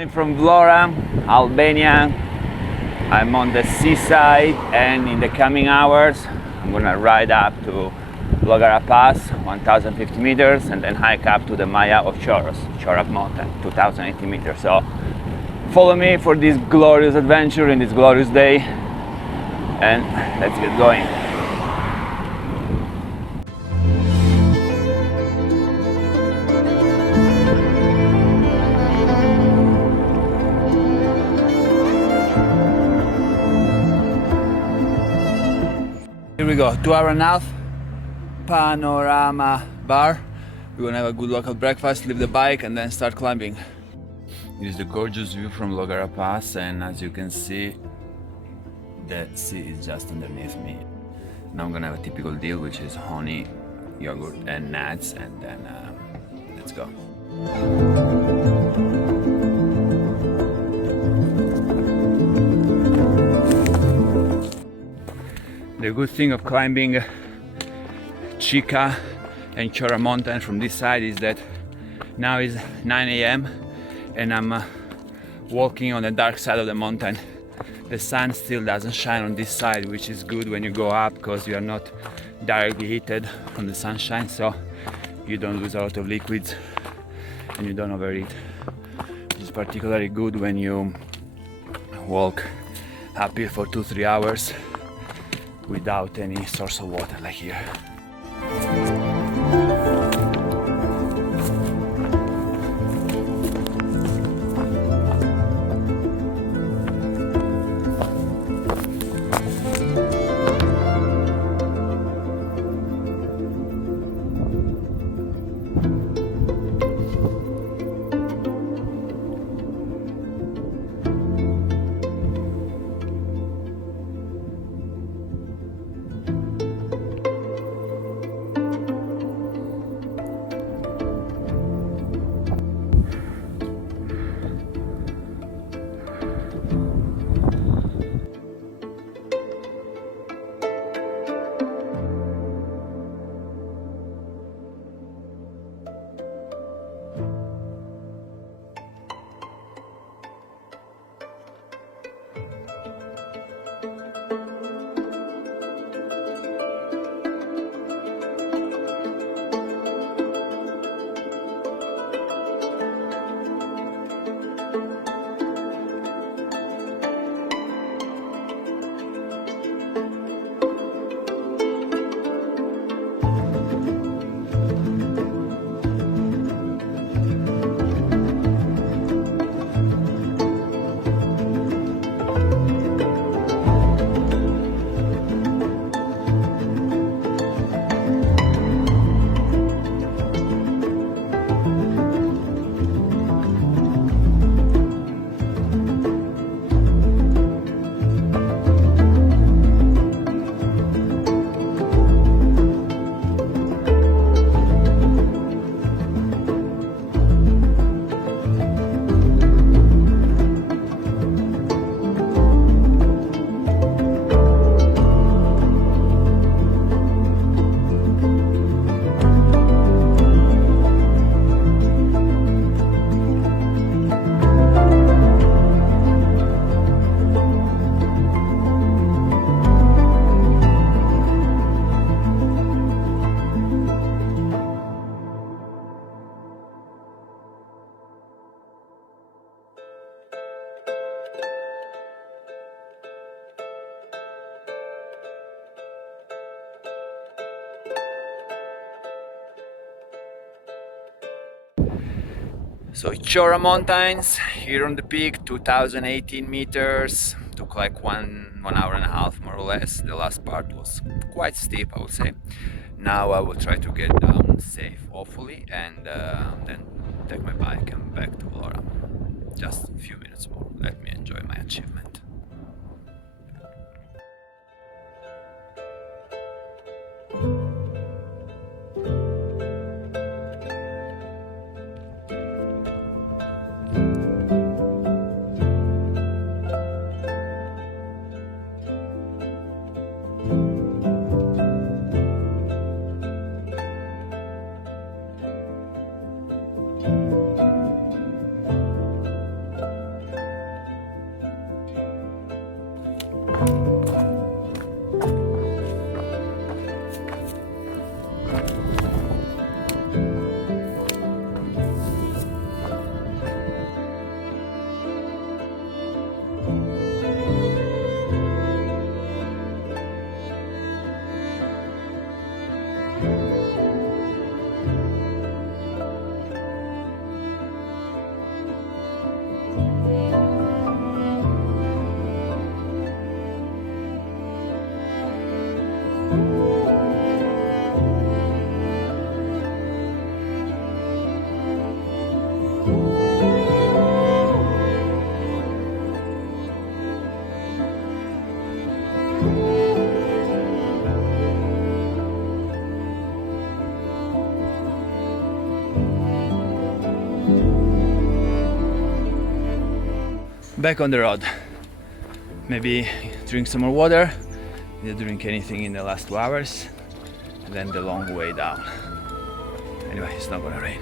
Morning from Vlora, Albania. I'm on the seaside, and in the coming hours I'm gonna ride up to Qore Pass, 1050 meters, and then hike up to the Maja of Qores Mountain, 2080 meters. So follow me for this glorious adventure in this glorious day, and let's get going. Here we go, 2.5 hour panorama bar. We're gonna have a good local breakfast, leave the bike, and then start climbing. This is the gorgeous view from Qore Pass, and as you can see, the sea is just underneath me. Now I'm gonna have a typical deal, which is honey, yogurt, and nuts, and then let's go. The good thing of climbing Çika and Qore Mountain from this side is that now is 9 a.m. and I'm walking on the dark side of the mountain. The sun still doesn't shine on this side, which is good when you go up because you are not directly heated from the sunshine, so you don't lose a lot of liquids and you don't overeat, which is particularly good when you walk up here for 2-3 hours without any source of water like here. So Qore Mountains, here on the peak, 2018 meters, took like one hour and a half more or less. The last part was quite steep, I would say. Now I will try to get down safe, hopefully, and then take my bike and back to Vlora. Just a few minutes more, let me enjoy my achievement. back on the road. Maybe drink some more water, didn't drink anything in the last 2 hours, and then the long way down. Anyway, it's not gonna rain.